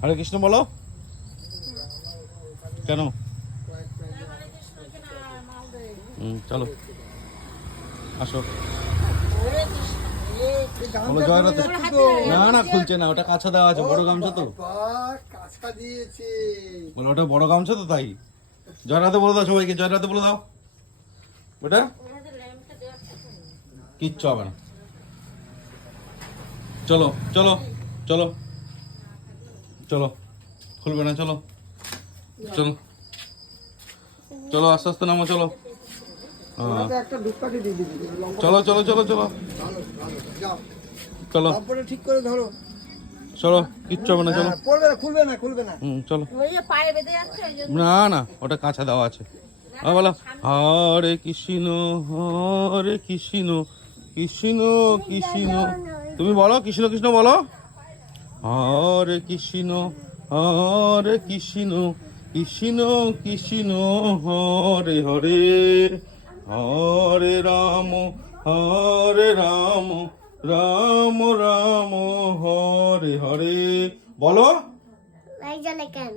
হরে কৃষ্ণ বলো। কেন? চলো আসো। বলো জয় রাধে। না না খুলছে না, ওটা কাছা দেওয়া আছে, বড় গামছা তো। কাছা দিয়েছে। বলো ওটা বড় গামছা তো, তাই। জয় রাধে বলে দাও সবাইকে, জয় রাধে বলে দাও। ওটা কিচ্ছু হবে না। চলো চলো চলো চলো, খুলবে না, চলো চলো চলো, আস্তে আস্তে নামো, চলো। হ্যাঁ একটা ধূপকাঠি দিয়ে দিবি। চলো চলো চলো চলো ভালো ভালো যাও। চলো তারপরে ঠিক করে ধরো। চলো, কিচ্ছু হবে না, চলো। পড়বে না, খুলবে না, খুলবে না। চলো। ওই যে পায়ে বেঁধে যাচ্ছে ওই জন্য। না না, ওটা কাঁচা দেওয়া আছে। বলো হরে কৃষ্ণ হরে কৃষ্ণ কৃষ্ণ কৃষ্ণ। তুমি বলো কৃষ্ণ কৃষ্ণ বলো। হরে কৃষ্ণ হরে কৃষ্ণ কৃষ্ণ কৃষ্ণ হরে হরে হরে রাম রাম রাম হরে হরে। বলো এই জলে কেন?